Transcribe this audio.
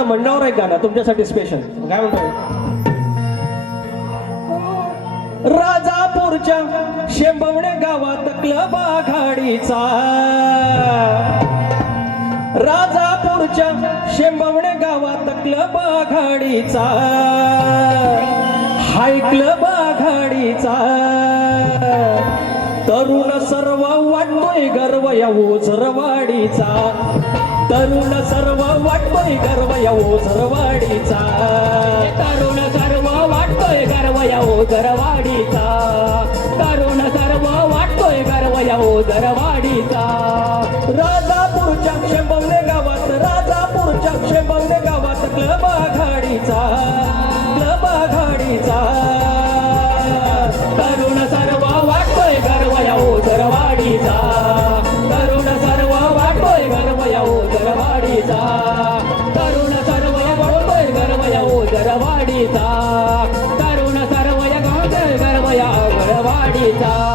आता मंडळावर एक गाणं तुमच्यासाठी स्पेशल. काय म्हणतो? राजापूरच्या शेंबवणे गावात क्लब आघाडीचा, राजापूरच्या शेंबवणे गावात क्लब आघाडीचा, हाय क्लब आघाडीचा. तरुण सर्व वाटतोय गर्व या ओझरवाडीचा, तरुण सर्व वाटतोय गर्व या ओझरवाडीचा, तरुण सर्व वाटतोय गर्व या ओझरवाडीचा, तरुण सर्व वाटतोय गर्व या ओझरवाडीचा. राजापूरच्या शेंबवणे गावात, राजापूरच्या शेंबवणे गावात क्लब आघाडीचा, क्लब आघाडीचा. तरुण सर्व वाटतोय गर्व या ओझरवाडीचा, तरुण सर्व वाटतोय गर्व या ओझरवाडीचा, तरुण सर्व वाटतोय गर्व या ओझरवाडीचा, तरुण सर्व वाटतोय गर्व या ओझरवाडीचा.